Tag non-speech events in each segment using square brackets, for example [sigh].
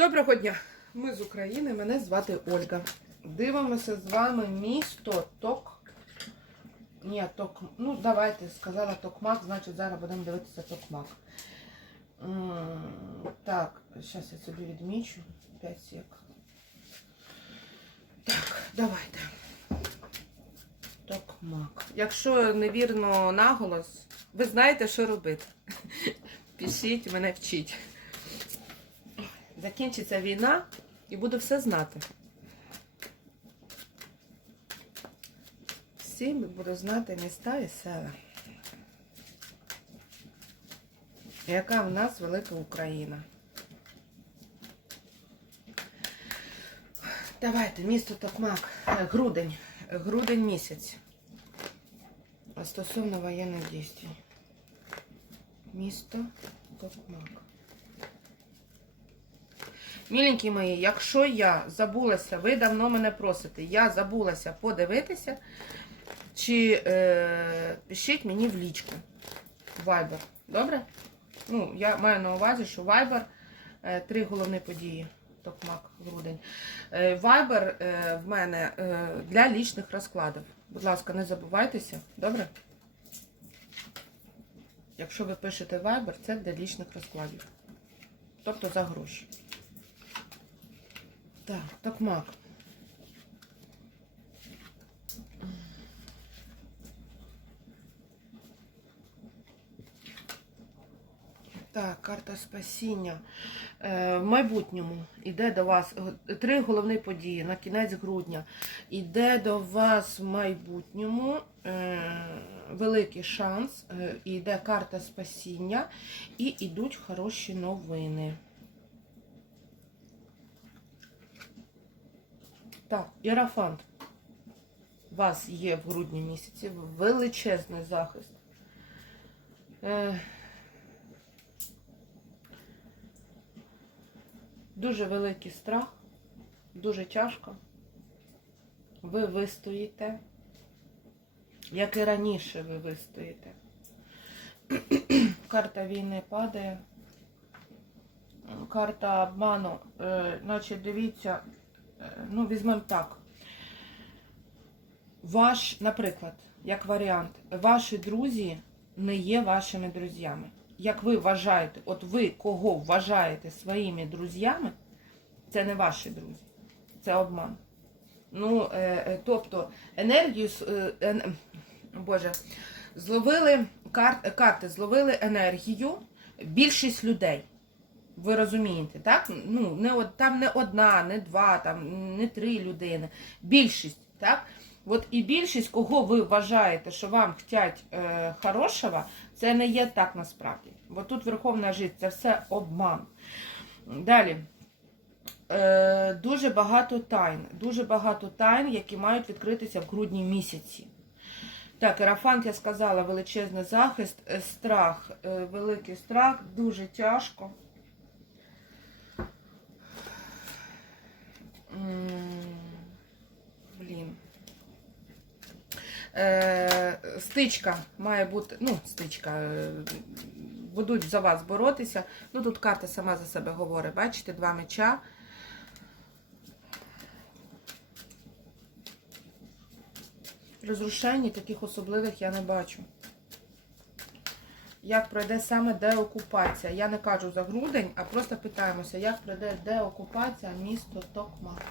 Доброго дня! Ми з України, мене звати Ольга. Дивимося з вами місто Ток. Ні, Ток. Ну, давайте, сказала Токмак, значить зараз будемо дивитися Токмак. Так, зараз я собі відмічу. 5 сек. Так, давайте. Токмак. Якщо невірно наголос, ви знаєте, що робити. [laughs] Пишіть, мене вчіть. Закінчиться війна і буду все знати. Всі буду знати міста і села. Яка в нас велика Україна. Давайте, місто Токмак. Грудень. Грудень місяць. Стосовно воєнних дій. Місто Токмак. Міленькі мої, якщо я забулася, ви давно мене просите, я забулася подивитися, чи е, пишіть мені в лічку Viber. Добре? Ну, я маю на увазі, що Viber е, три головні події. Токмак, грудень. Е, Viber е, в мене е, для лічних розкладів. Будь ласка, не забувайтеся, добре? Якщо ви пишете Viber, це для лічних розкладів. Тобто за гроші. Так, токмак. Так, карта спасіння. Е, в майбутньому йде до вас е, три головні події на кінець грудня. Іде до вас в майбутньому е, великий шанс, е, іде карта спасіння і йдуть хороші новини. Так, Єрафант. У вас є в грудні місяці величезний захист. Е, Дуже великий страх, дуже тяжко. Ви вистоїте, як і раніше ви вистоїте. Карта війни падає. Карта обману, е, значить, дивіться, ну, візьмемо так. Ваш, наприклад, як варіант, ваші друзі не є вашими друзями як ви вважаєте, от ви кого вважаєте своїми друзями, це не ваші друзі, це обман. Ну, е, е, тобто, енергію, е, е, Боже, зловили карт, карти, зловили енергію більшість людей. Ви розумієте, так? Ну, не, Там не одна, не два, там, не три людини. Більшість, так? От і більшість, кого ви вважаєте, що вам хотять е, хорошого, це не є так насправді. Бо тут Верховна Життя, це все обман. Далі. Е, Дуже багато тайн. Дуже багато тайн, які мають відкритися в грудні місяці. Так, Ерафант, я сказала, величезний захист, е, страх, е, великий страх, дуже тяжко. Блін. Е, стичка має бути, ну, стичка, е, будуть за вас боротися. Ну, тут карта сама за себе говорить. Бачите, два меча. Розрушень таких особливих я не бачу. Як пройде саме деокупація? Я не кажу за грудень, а просто питаємося, як пройде деокупація місто Токмак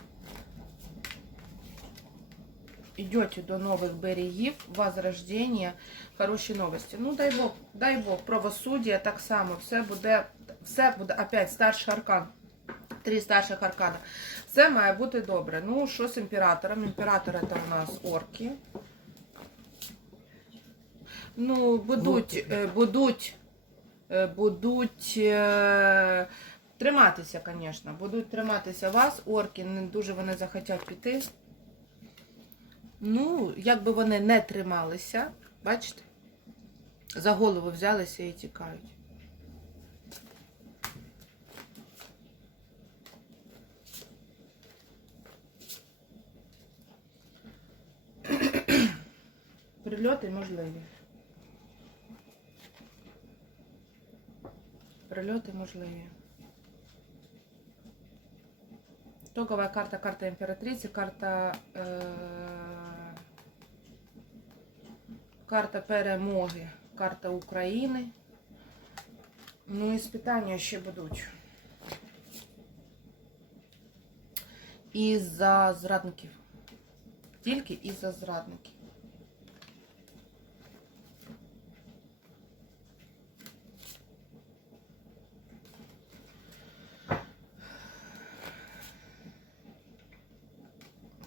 идете до новых берегів, возрождення, хороші новості. Ну, дай Бог, дай Бог, правосуддя так само, все буде, все буде, опять, старший аркан. Три старших аркана. Все має бути добре. Ну, що з імператором? Імператор це у нас орки. Ну, будуть, е, будуть, е, будуть е, триматися, звісно. Будуть триматися вас, орки, не дуже вони захотять піти. Ну, якби вони не трималися, бачите, за голову взялися і тікають. Прильоти можливі. Прильоти можливі. Итоговая карта, карта императрицы, карта, е, карта перемоги, карта України. Ну і спитання ще будуть. Із-за зрадників. Тільки із-за зрадників.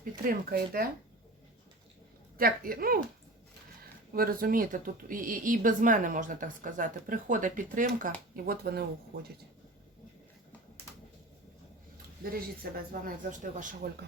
Підтримка йде. Як, ну, ви розумієте, тут і, і, і без мене можна так сказати. Приходить підтримка, і от вони уходять. Бережіть себе з вами, як завжди, ваша Ольга.